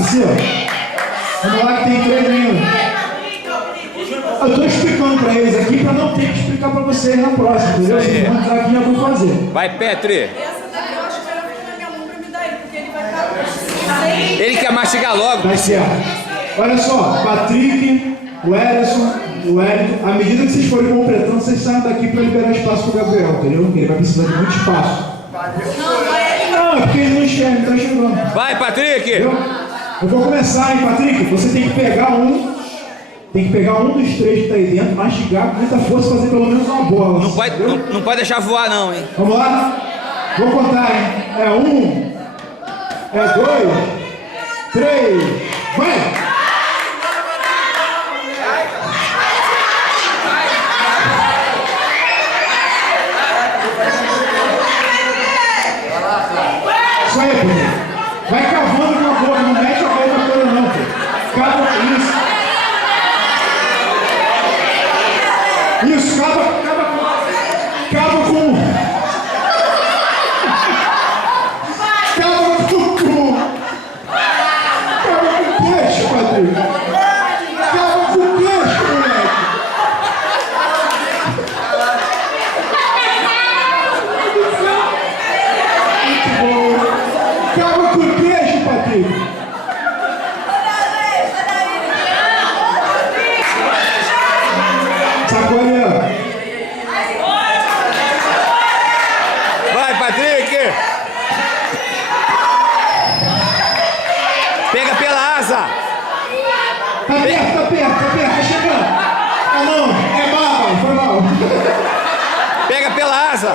passo assim, ó. Vamos lá que tem 3 ainda. Eu tô explicando pra eles aqui pra não ter que explicar pra vocês na próxima, entendeu? Vocês vão entrar aqui e já vão fazer. Vai, Petri. Essa daqui eu acho que era na minha mão pra me dar ele, porque ele vai ficar... Ele quer mastigar logo. Tá certo. Olha só, Patrick, o Ederson, o Wellington, à medida que vocês forem completando, vocês saem daqui para liberar espaço pro Gabriel, entendeu? Porque ele vai precisar de muito espaço. Não, é porque ele não enxerga, ele tá enxergando. Vai, Patrick! Entendeu? Eu vou começar, hein, Patrick? Você tem que pegar um dos 3 que tá aí dentro, mastigar com muita força e fazer pelo menos uma bola. Não pode deixar voar, não, hein? Vamos lá? Vou contar, hein? É 1, é 2, 3, vai! Isso aí, pô. Vai cavando com a boca, não mexe a boca toda não, pô. Cava isso. Isso, cava com... Cava com peixe, Patrick. Cava com peixe, moleque. Muito bom. Cava com peixe, Patrick. Sacolha. Vai, Patrick! Pega pela asa! Tá perto, tá chegando. Ah não, é baba, foi mal. Pega pela asa!